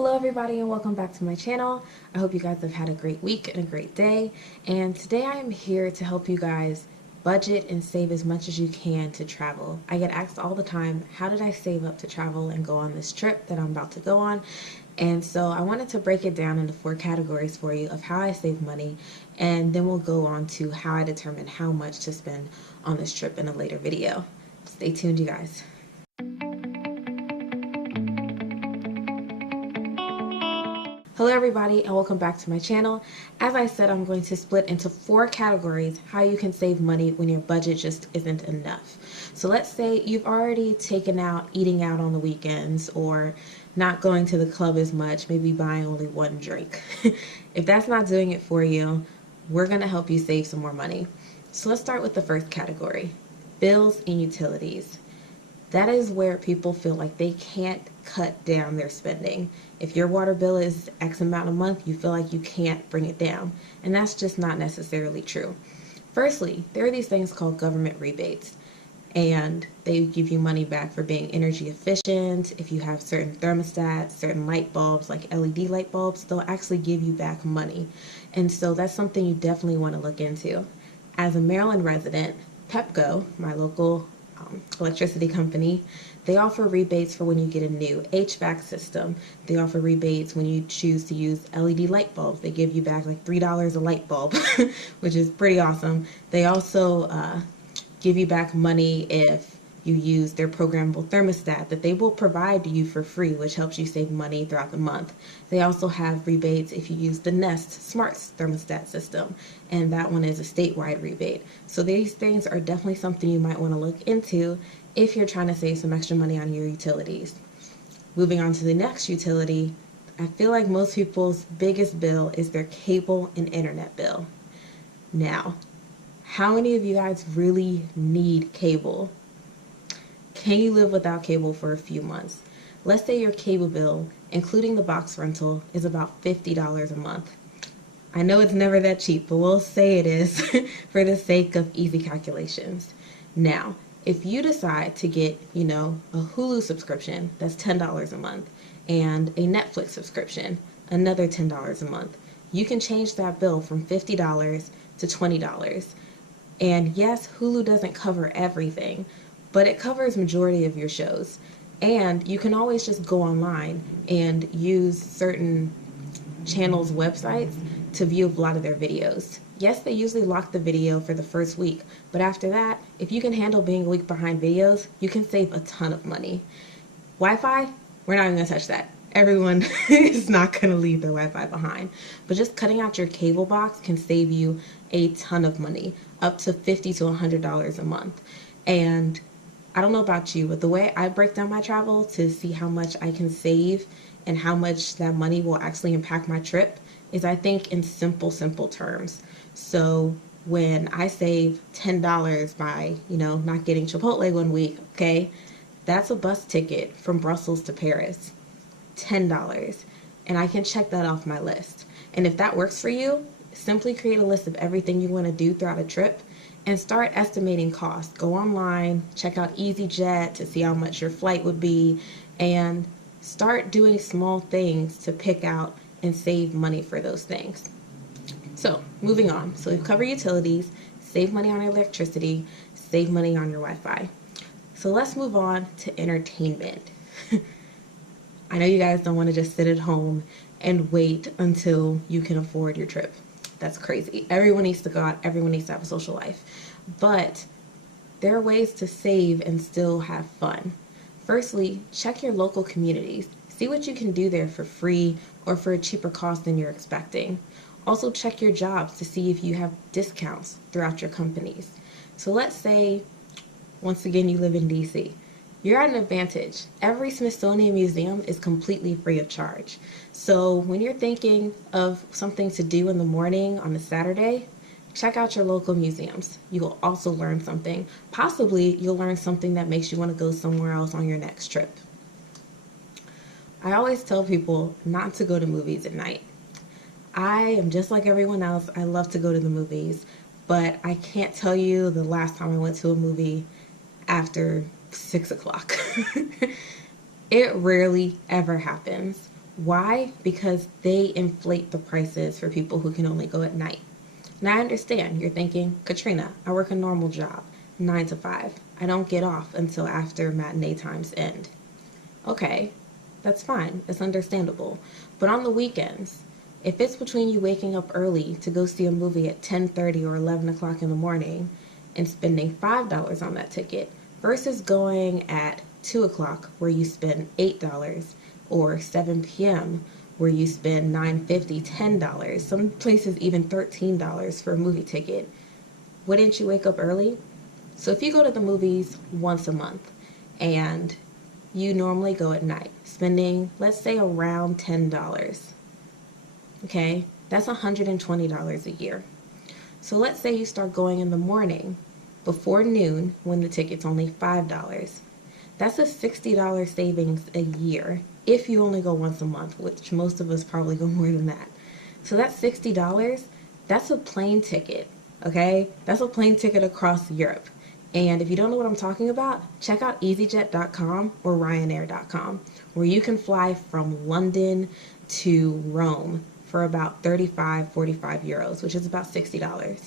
Hello everybody and welcome back to my channel. I hope you guys have had a great week and a great day. And today I am here to help you guys budget and save as much as you can to travel. I get asked all the time, how did I save up to travel and go on this trip that I'm about to go on? And so I wanted to break it down into 4 categories for you of how I save money, and then we'll go on to how I determine how much to spend on this trip in a later video. Stay tuned, you guys. Hello everybody and welcome back to my channel. As I said, I'm going to split into 4 categories how you can save money when your budget just isn't enough. So let's say you've already taken out eating out on the weekends or not going to the club as much, maybe buying only one drink. If that's not doing it for you, we're going to help you save some more money. So let's start with the first category, bills and utilities. That is where people feel like they can't cut down their spending. If your water bill is X amount a month, you feel like you can't bring it down. And that's just not necessarily true. Firstly, there are these things called government rebates. And they give you money back for being energy efficient. If you have certain thermostats, certain light bulbs, like LED light bulbs, they'll actually give you back money. And so that's something you definitely want to look into. As a Maryland resident, Pepco, my local electricity company, they offer rebates for when you get a new HVAC system. They offer rebates when you choose to use LED light bulbs. They give you back like $3 a light bulb, which is pretty awesome. They also give you back money if you use their programmable thermostat that they will provide to you for free, which helps you save money throughout the month. They also have rebates if you use the Nest Smart Thermostat system, and that one is a statewide rebate. So these things are definitely something you might want to look into if you're trying to save some extra money on your utilities. Moving on to the next utility, I feel like most people's biggest bill is their cable and internet bill. Now, how many of you guys really need cable? Can you live without cable for a few months? Let's say your cable bill, including the box rental, is about $50 a month. I know it's never that cheap, but we'll say it is for the sake of easy calculations. Now, if you decide to get, a Hulu subscription, that's $10 a month, and a Netflix subscription, another $10 a month, you can change that bill from $50 to $20. And yes, Hulu doesn't cover everything, but it covers majority of your shows. And you can always just go online and use certain channels' websites to view a lot of their videos. Yes, they usually lock the video for the first week, but after that, if you can handle being a week behind videos, you can save a ton of money. Wi-Fi, we're not even gonna touch that. Everyone is not going to leave their Wi-Fi behind. But just cutting out your cable box can save you a ton of money, up to $50 to $100 a month. And I don't know about you, but the way I break down my travel to see how much I can save and how much that money will actually impact my trip is I think in simple terms. So when I save $10 by, not getting Chipotle one week, okay, that's a bus ticket from Brussels to Paris. $10, and I can check that off my list. And if that works for you, simply create a list of everything you want to do throughout a trip and start estimating costs. Go online, check out EasyJet to see how much your flight would be, and start doing small things to pick out and save money for those things. So moving on, so we've covered utilities, save money on your electricity, save money on your Wi-Fi. So let's move on to entertainment. I know you guys don't want to just sit at home and wait until you can afford your trip. That's crazy. Everyone needs to go out. Everyone needs to have a social life. But there are ways to save and still have fun. Firstly, check your local communities. See what you can do there for free or for a cheaper cost than you're expecting. Also check your jobs to see if you have discounts throughout your companies. So let's say, once again, you live in DC. You're at an advantage. Every Smithsonian museum is completely free of charge. So when you're thinking of something to do in the morning on a Saturday, check out your local museums. You will also learn something. Possibly you'll learn something that makes you want to go somewhere else on your next trip. I always tell people not to go to movies at night. I am just like everyone else. I love to go to the movies, but I can't tell you the last time I went to a movie after 6 o'clock. It rarely ever happens. Why? Because they inflate the prices for people who can only go at night. Now I understand, you're thinking, Katrina, I work a normal job, 9 to 5. I don't get off until after matinee times end. Okay, that's fine, it's understandable. But on the weekends, if it's between you waking up early to go see a movie at 10:30 or 11 o'clock in the morning and spending $5 on that ticket versus going at 2 o'clock where you spend $8 or 7 p.m. where you spend $9.50, $10, some places even $13 for a movie ticket, wouldn't you wake up early? So if you go to the movies once a month and you normally go at night, spending, let's say, around $10, okay, that's $120 a year. So let's say you start going in the morning before noon when the ticket's only $5. That's a $60 savings a year if you only go once a month, which most of us probably go more than that. So that's $60, that's a plane ticket, okay? That's a plane ticket across Europe. And if you don't know what I'm talking about, check out easyjet.com or ryanair.com, where you can fly from London to Rome for about 35, 45 euros, which is about $60.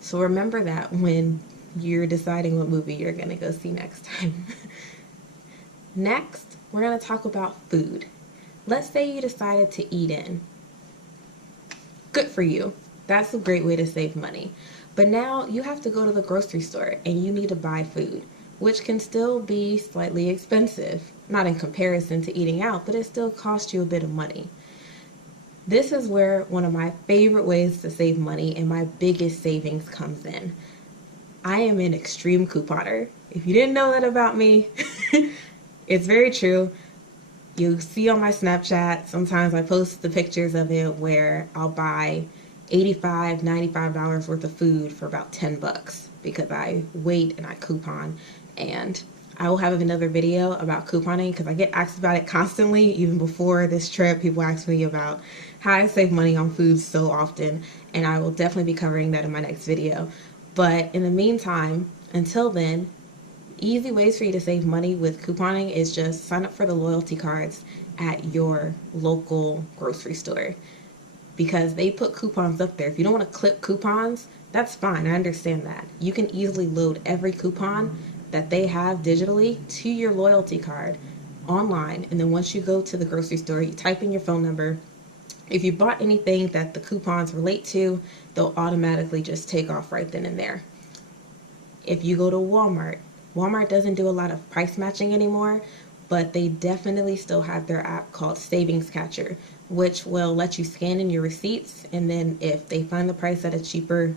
So remember that when you're deciding what movie you're going to go see next time. Next, we're going to talk about food. Let's say you decided to eat in. Good for you. That's a great way to save money. But now you have to go to the grocery store and you need to buy food, which can still be slightly expensive. Not in comparison to eating out, but it still costs you a bit of money. This is where one of my favorite ways to save money and my biggest savings comes in. I am an extreme couponer. If you didn't know that about me, it's very true. You see on my Snapchat, sometimes I post the pictures of it where I'll buy $85, $95 worth of food for about 10 bucks because I wait and I coupon. And I will have another video about couponing because I get asked about it constantly. Even before this trip, people ask me about how I save money on food so often, and I will definitely be covering that in my next video. But in the meantime, until then, easy ways for you to save money with couponing is just sign up for the loyalty cards at your local grocery store, because they put coupons up there. If you don't want to clip coupons, that's fine. I understand that. You can easily load every coupon that they have digitally to your loyalty card online, and then once you go to the grocery store, you type in your phone number. If you bought anything that the coupons relate to, they'll automatically just take off right then and there. If you go to Walmart, Walmart doesn't do a lot of price matching anymore, but they definitely still have their app called Savings Catcher, which will let you scan in your receipts, and then if they find the price at a cheaper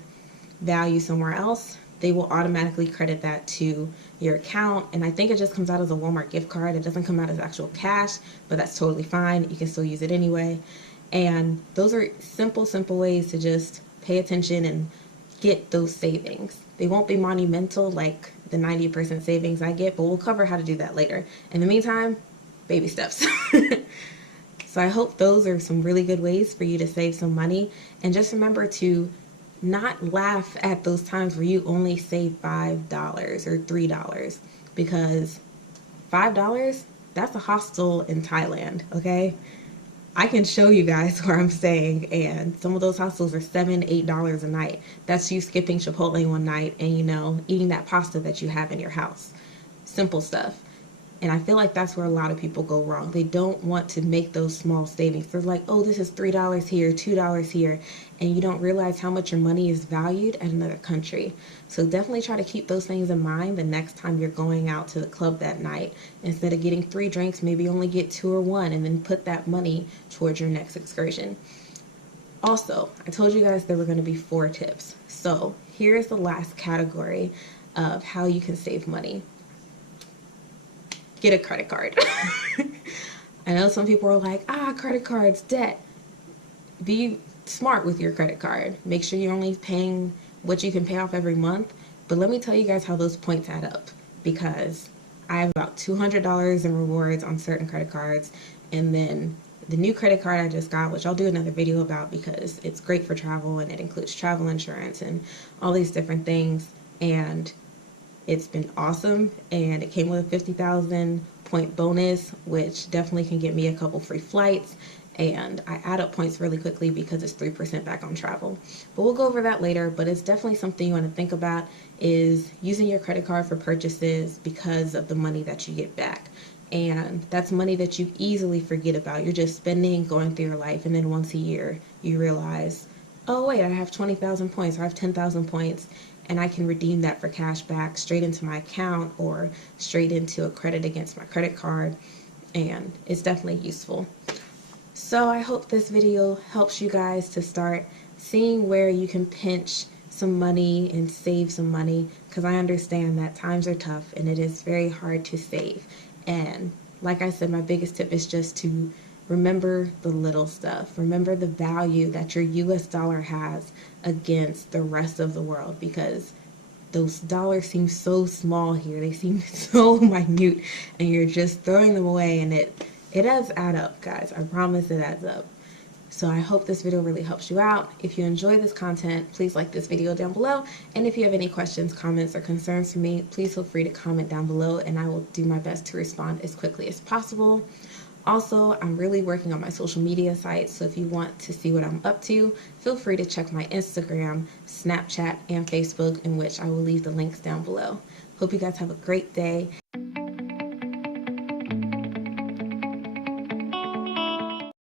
value somewhere else, they will automatically credit that to your account. And I think it just comes out as a Walmart gift card. It doesn't come out as actual cash, but that's totally fine. You can still use it anyway. And those are simple ways to just pay attention and get those savings. They won't be monumental like the 90% savings I get, but we'll cover how to do that later. In the meantime, baby steps. So I hope those are some really good ways for you to save some money. And just remember to not laugh at those times where you only save $5 or $3, because $5, that's a hostel in Thailand, okay? I can show you guys where I'm staying, and some of those hostels are $7, $8 a night. That's you skipping Chipotle one night and, eating that pasta that you have in your house. Simple stuff. And I feel like that's where a lot of people go wrong. They don't want to make those small savings. They're like, oh, this is $3 here, $2 here, and you don't realize how much your money is valued at another country. So definitely try to keep those things in mind the next time you're going out to the club that night. Instead of getting 3 drinks, maybe only get 2 or 1, and then put that money towards your next excursion. Also, I told you guys there were going to be 4 tips. So here's the last category of how you can save money. Get a credit card. I know some people are like, credit cards, debt. Be smart with your credit card. Make sure you're only paying what you can pay off every month. But let me tell you guys how those points add up, because I have about $200 in rewards on certain credit cards. And then the new credit card I just got, which I'll do another video about because it's great for travel and it includes travel insurance and all these different things. And It's been awesome, and it came with a 50,000 point bonus, which definitely can get me a couple free flights. And I add up points really quickly because it's 3% back on travel. But we'll go over that later, but it's definitely something you want to think about, is using your credit card for purchases because of the money that you get back. And that's money that you easily forget about. You're just spending, going through your life, and then once a year you realize, oh wait, I have 20,000 points or I have 10,000 points, and I can redeem that for cash back straight into my account or straight into a credit against my credit card. And it's definitely useful. So I hope this video helps you guys to start seeing where you can pinch some money and save some money, because I understand that times are tough and it is very hard to save. And like I said, my biggest tip is just to remember the little stuff. Remember the value that your US dollar has against the rest of the world, because those dollars seem so small here. They seem so minute, and you're just throwing them away, and it does add up, guys. I promise it adds up. So I hope this video really helps you out. If you enjoy this content, please like this video down below. And if you have any questions, comments, or concerns for me, please feel free to comment down below, and I will do my best to respond as quickly as possible. Also, I'm really working on my social media sites, so if you want to see what I'm up to, feel free to check my Instagram, Snapchat, and Facebook, in which I will leave the links down below. Hope you guys have a great day.